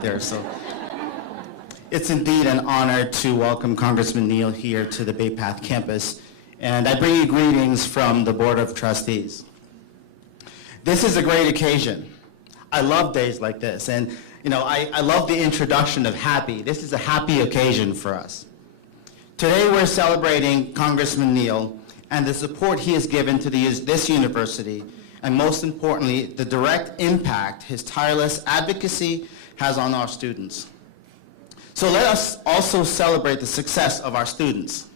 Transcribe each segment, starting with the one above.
out there. So it's indeed an honor to welcome Congressman Neal here to the Bay Path campus. And I bring you greetings from the Board of Trustees. This is a great occasion. I love days like this. And I love the introduction of happy. This is a happy occasion for us. Today we're celebrating Congressman Neal and the support he has given to this university, and most importantly, the direct impact his tireless advocacy has on our students. So let us also celebrate the success of our students.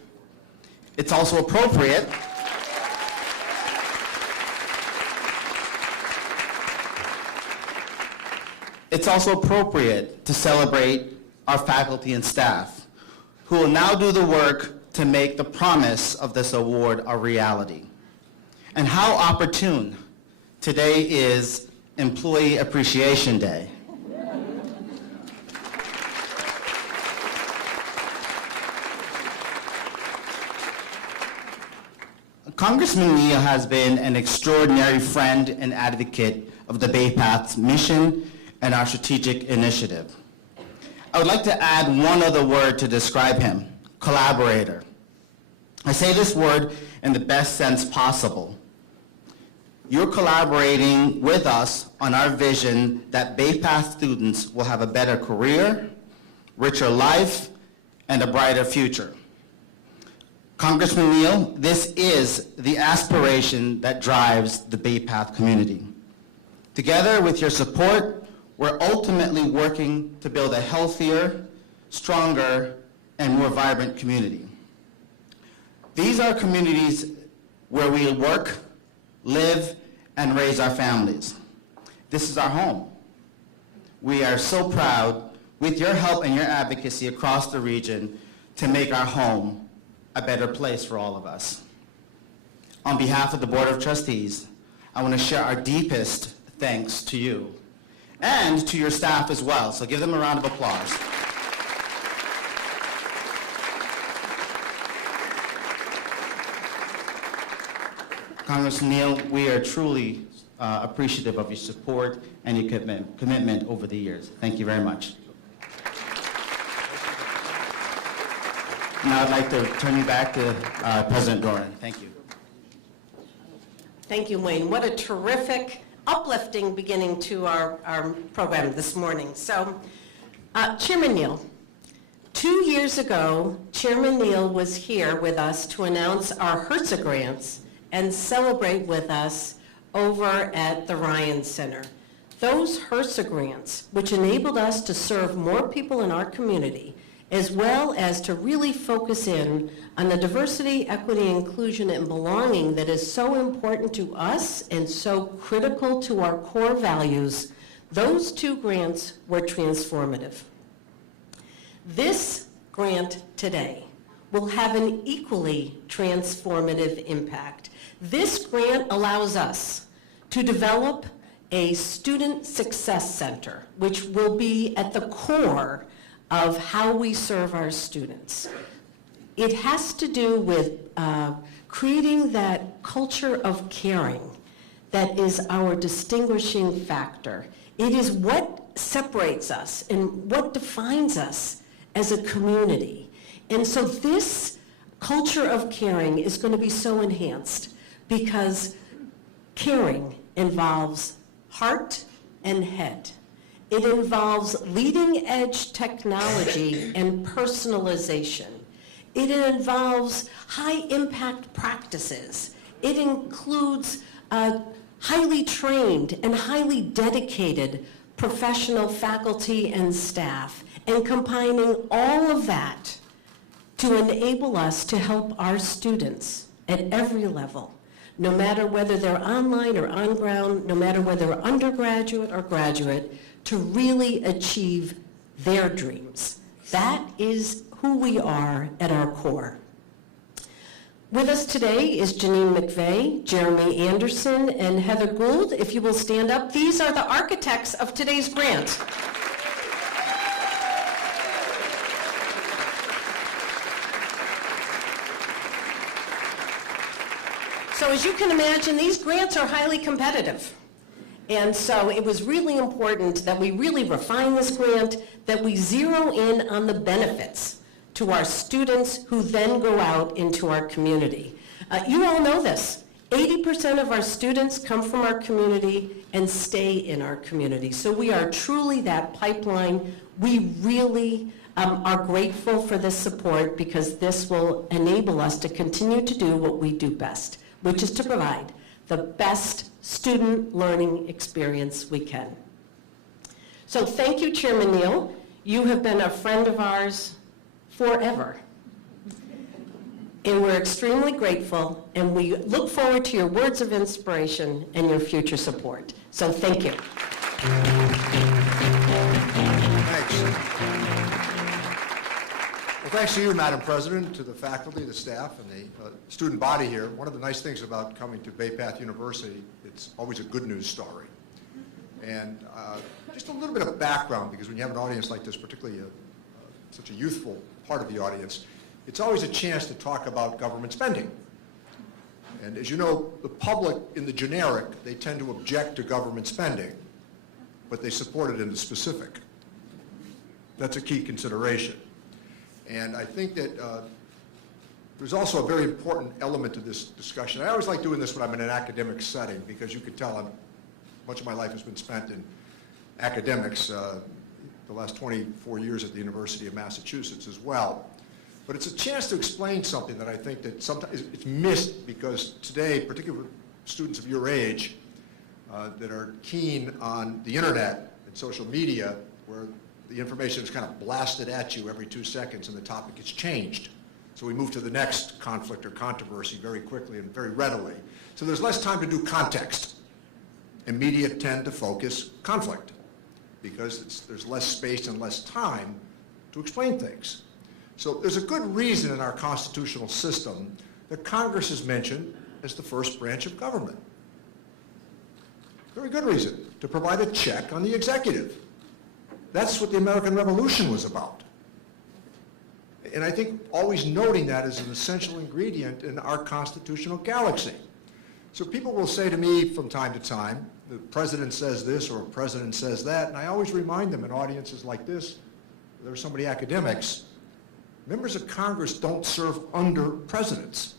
It's also appropriate to celebrate our faculty and staff, who will now do the work to make the promise of this award a reality. And how opportune today is Employee Appreciation Day. Congressman Neal has been an extraordinary friend and advocate of the Bay Path's mission and our strategic initiative. I would like to add one other word to describe him: collaborator. I say this word in the best sense possible. You're collaborating with us on our vision that Bay Path students will have a better career, richer life, and a brighter future. Congressman Neal, this is the aspiration that drives the Bay Path community. Together with your support, we're ultimately working to build a healthier, stronger, and more vibrant community. These are communities where we work, live, and raise our families. This is our home. We are so proud, with your help and your advocacy across the region, to make our home a better place for all of us. On behalf of the Board of Trustees, I want to share our deepest thanks to you and to your staff as well, so give them a round of applause. Congressman Neal, we are truly appreciative of your support and your commitment over the years. Thank you very much. Now I'd like to turn you back to President Doran. Thank you. Thank you, Wayne. What a terrific, uplifting beginning to our program this morning. So, Chairman Neal, 2 years ago, Chairman Neal was here with us to announce our HRSA grants and celebrate with us over at the Ryan Center. Those HRSA grants, which enabled us to serve more people in our community, as well as to really focus in on the diversity, equity, inclusion, and belonging that is so important to us and so critical to our core values, those 2 grants were transformative. This grant today will have an equally transformative impact. This grant allows us to develop a student success center, which will be at the core of how we serve our students. It has to do with creating that culture of caring that is our distinguishing factor. It is what separates us and what defines us as a community. And so this culture of caring is going to be so enhanced because caring involves heart and head. It involves leading edge technology and personalization. It involves high impact practices. It includes highly trained and highly dedicated professional faculty and staff, and combining all of that to enable us to help our students at every level, no matter whether they're online or on ground, no matter whether they're undergraduate or graduate, to really achieve their dreams. That is who we are at our core. With us today is Janine McVeigh, Jeremy Anderson, and Heather Gould. If you will stand up, these are the architects of today's grant. So as you can imagine, these grants are highly competitive. And so it was really important that we really refine this grant, that we zero in on the benefits to our students who then go out into our community. You all know this. 80% of our students come from our community and stay in our community. So we are truly that pipeline. We really are grateful for this support because this will enable us to continue to do what we do best, which is to provide the best student learning experience we can. So thank you, Chairman Neal. You have been a friend of ours forever. And we're extremely grateful, and we look forward to your words of inspiration and your future support. So thank you. Thanks. Well, thanks to you, Madam President, to the faculty, the staff, and the student body here. One of the nice things about coming to Bay Path University, it's always a good news story. And just a little bit of background, because when you have an audience like this, particularly such a youthful part of the audience, it's always a chance to talk about government spending. And as you know, the public in the generic, they tend to object to government spending, but they support it in the specific. That's a key consideration. And I think that there's also a very important element to this discussion. I always like doing this when I'm in an academic setting because you can tell much of my life has been spent in academics, the last 24 years at the University of Massachusetts as well. But it's a chance to explain something that I think that sometimes it's missed because today, particularly students of your age that are keen on the internet and social media, where the information is kind of blasted at you every 2 seconds and the topic gets changed. So we move to the next conflict or controversy very quickly and very readily. So there's less time to do context. And media tend to focus conflict because there's less space and less time to explain things. So there's a good reason in our constitutional system that Congress is mentioned as the first branch of government. Very good reason, to provide a check on the executive. That's what the American Revolution was about. And I think always noting that is an essential ingredient in our constitutional galaxy. So people will say to me from time to time, the president says this or a president says that, and I always remind them in audiences like this, there are so many academics, members of Congress don't serve under presidents.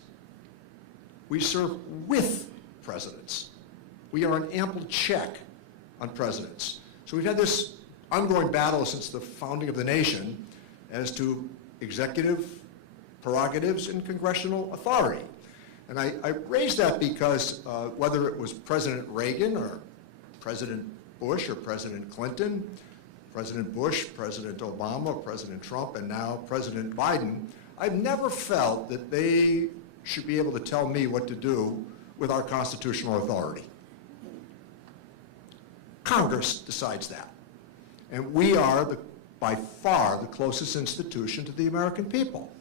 We serve with presidents. We are an ample check on presidents. So we've had this ongoing battle since the founding of the nation as to executive prerogatives and congressional authority. And I raise that because whether it was President Reagan or President Bush or President Clinton, President Bush, President Obama, President Trump, and now President Biden, I've never felt that they should be able to tell me what to do with our constitutional authority. Congress decides that. And we are, by far, the closest institution to the American people.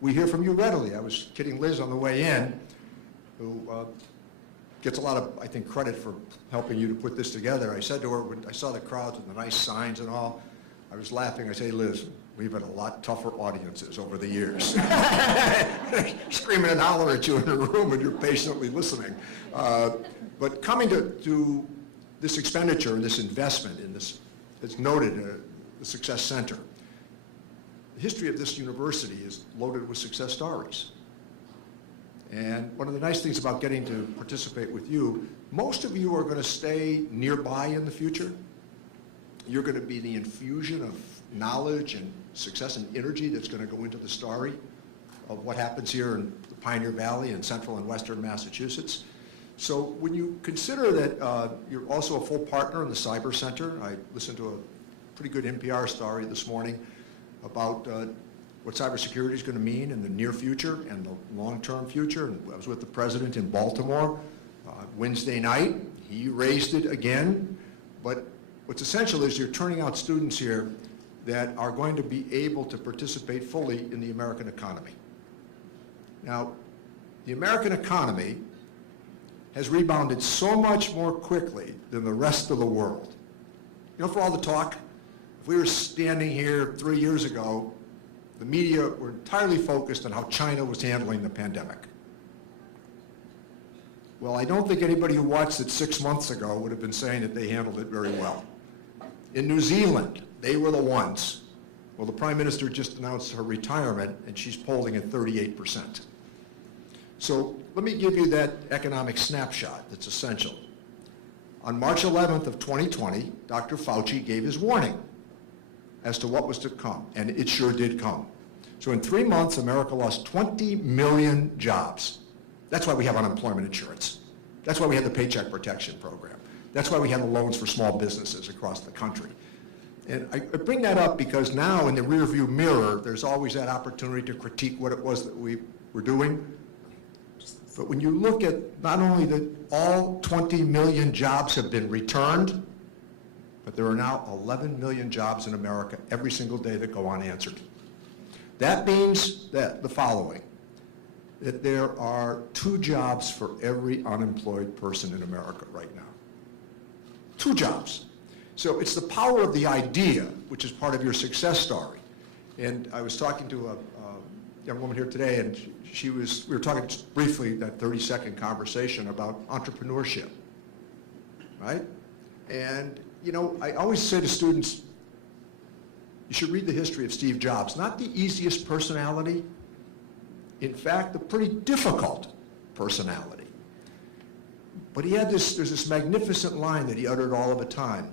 We hear from you readily. I was kidding Liz on the way in, who gets a lot of, I think, credit for helping you to put this together. I said to her, when I saw the crowds with the nice signs and all, I was laughing. I say, Liz, we've had a lot tougher audiences over the years. Screaming and hollering at you in a room and you're patiently listening. But coming to this expenditure and this investment in this, as noted, the Success Center, the history of this university is loaded with success stories. And one of the nice things about getting to participate with you, most of you are going to stay nearby in the future. You're going to be the infusion of knowledge and success and energy that's going to go into the story of what happens here in the Pioneer Valley in central and western Massachusetts. So when you consider that you're also a full partner in the Cyber Center, I listened to a pretty good NPR story this morning about what cybersecurity is going to mean in the near future and the long-term future. And I was with the president in Baltimore Wednesday night. He raised it again. But what's essential is you're turning out students here that are going to be able to participate fully in the American economy. Now, the American economy has rebounded so much more quickly than the rest of the world. You know, for all the talk, if we were standing here 3 years ago, the media were entirely focused on how China was handling the pandemic. Well, I don't think anybody who watched it 6 months ago would have been saying that they handled it very well. In New Zealand, they were the ones. Well, the Prime Minister just announced her retirement, and she's polling at 38%. So let me give you that economic snapshot that's essential. On March 11th of 2020, Dr. Fauci gave his warning as to what was to come, and it sure did come. So in 3 months, America lost 20 million jobs. That's why we have unemployment insurance. That's why we had the Paycheck Protection Program. That's why we had the loans for small businesses across the country. And I bring that up because now in the rearview mirror, there's always that opportunity to critique what it was that we were doing. But when you look at not only that all 20 million jobs have been returned, but there are now 11 million jobs in America every single day that go unanswered. That means that the following, that there are 2 jobs for every unemployed person in America right now. 2 jobs. So it's the power of the idea, which is part of your success story. And I was talking to a young woman here today, and we were talking just briefly, that 30-second conversation about entrepreneurship, right? And, you know, I always say to students, you should read the history of Steve Jobs. Not the easiest personality, in fact, a pretty difficult personality. But he had there's this magnificent line that he uttered all of the time.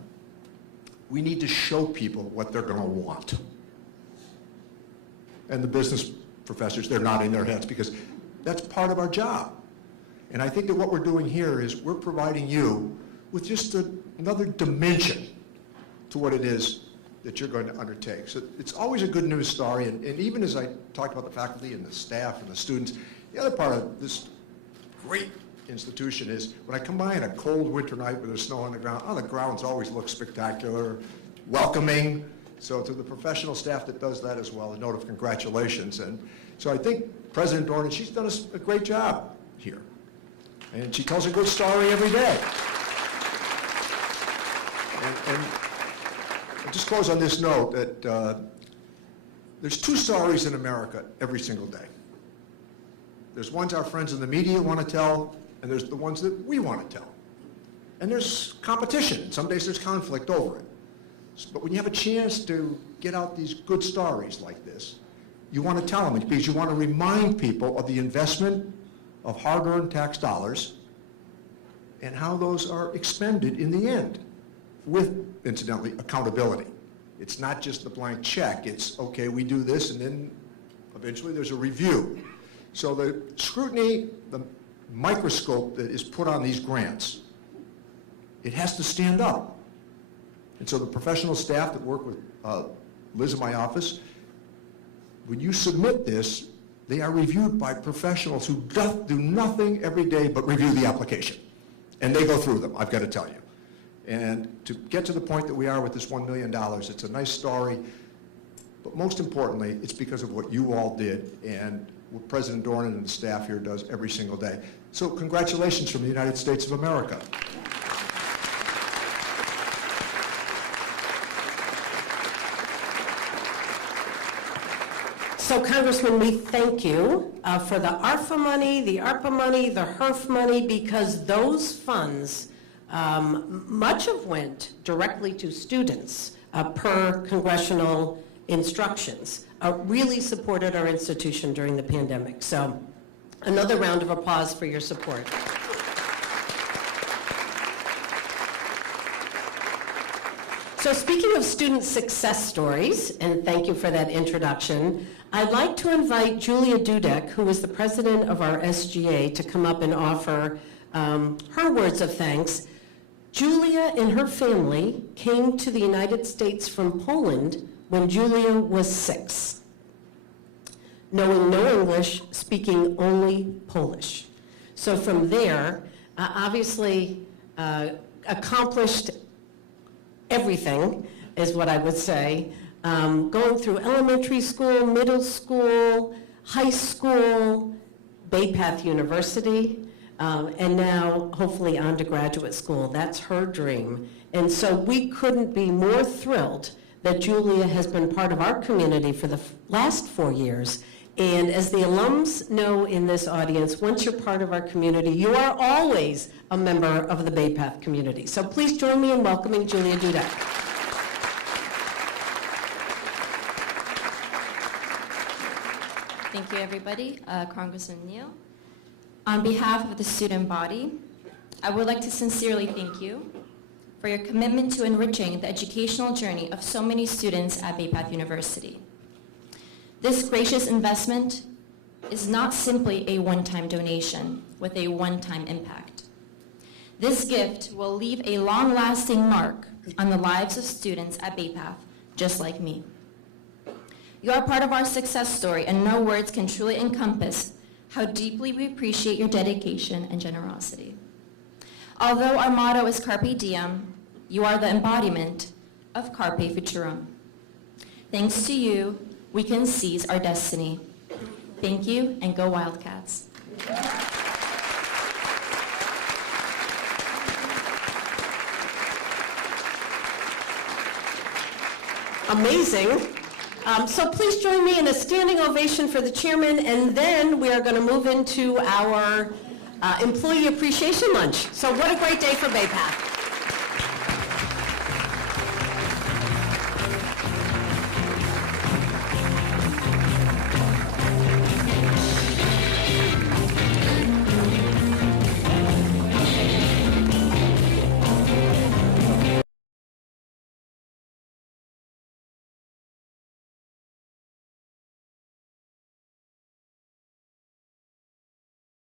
We need to show people what they're going to want. And the business professors, they're nodding their heads because that's part of our job. And I think that what we're doing here is we're providing you with just another dimension to what it is that you're going to undertake. So it's always a good news story, and even as I talked about the faculty and the staff and the students, the other part of this great institution is when I come by on a cold winter night with the snow on the ground, the grounds always look spectacular, welcoming. So to the professional staff that does that as well, a note of congratulations. And so I think President Dornan, she's done a great job here. And she tells a good story every day. And I'll just close on this note that there's 2 stories in America every single day. There's ones our friends in the media want to tell, and there's the ones that we want to tell. And there's competition. Some days there's conflict over it. But when you have a chance to get out these good stories like this, you want to tell them because you want to remind people of the investment of hard-earned tax dollars and how those are expended in the end with, incidentally, accountability. It's not just the blank check. It's, okay, we do this, and then eventually there's a review. So the scrutiny, the microscope that is put on these grants, it has to stand up. And so the professional staff that work with Liz in my office, when you submit this, they are reviewed by professionals who do nothing every day but review the application. And they go through them, I've got to tell you. And to get to the point that we are with this $1 million, it's a nice story, but most importantly, it's because of what you all did and what President Dornan and the staff here does every single day. So congratulations from the United States of America. So, Congressman, we thank you for the ARFA money, the ARPA money, the HERF money, because those funds, much of went directly to students per congressional instructions, really supported our institution during the pandemic. So, another round of applause for your support. So speaking of student success stories, and thank you for that introduction, I'd like to invite Julia Dudek, who is the president of our SGA, to come up and offer her words of thanks. Julia and her family came to the United States from Poland when Julia was 6, knowing no English, speaking only Polish. So from there, obviously accomplished everything, is what I would say, going through elementary school, middle school, high school, Bay Path University, and now hopefully on to graduate school. That's her dream. And so we couldn't be more thrilled that Julia has been part of our community for the last 4 years And as the alums know in this audience, once you're part of our community, you are always a member of the Bay Path community. So please join me in welcoming Julia Dudek. Thank you, everybody. Congressman Neal. On behalf of the student body, I would like to sincerely thank you for your commitment to enriching the educational journey of so many students at Bay Path University. This gracious investment is not simply a one-time donation with a one-time impact. This gift will leave a long-lasting mark on the lives of students at Bay Path, just like me. You are part of our success story, and no words can truly encompass how deeply we appreciate your dedication and generosity. Although our motto is Carpe Diem, you are the embodiment of Carpe Futurum. Thanks to you, we can seize our destiny. Thank you, and go Wildcats. Amazing. So please join me in a standing ovation for the chairman, and then we are going to move into our employee appreciation lunch. So what a great day for Bay Path.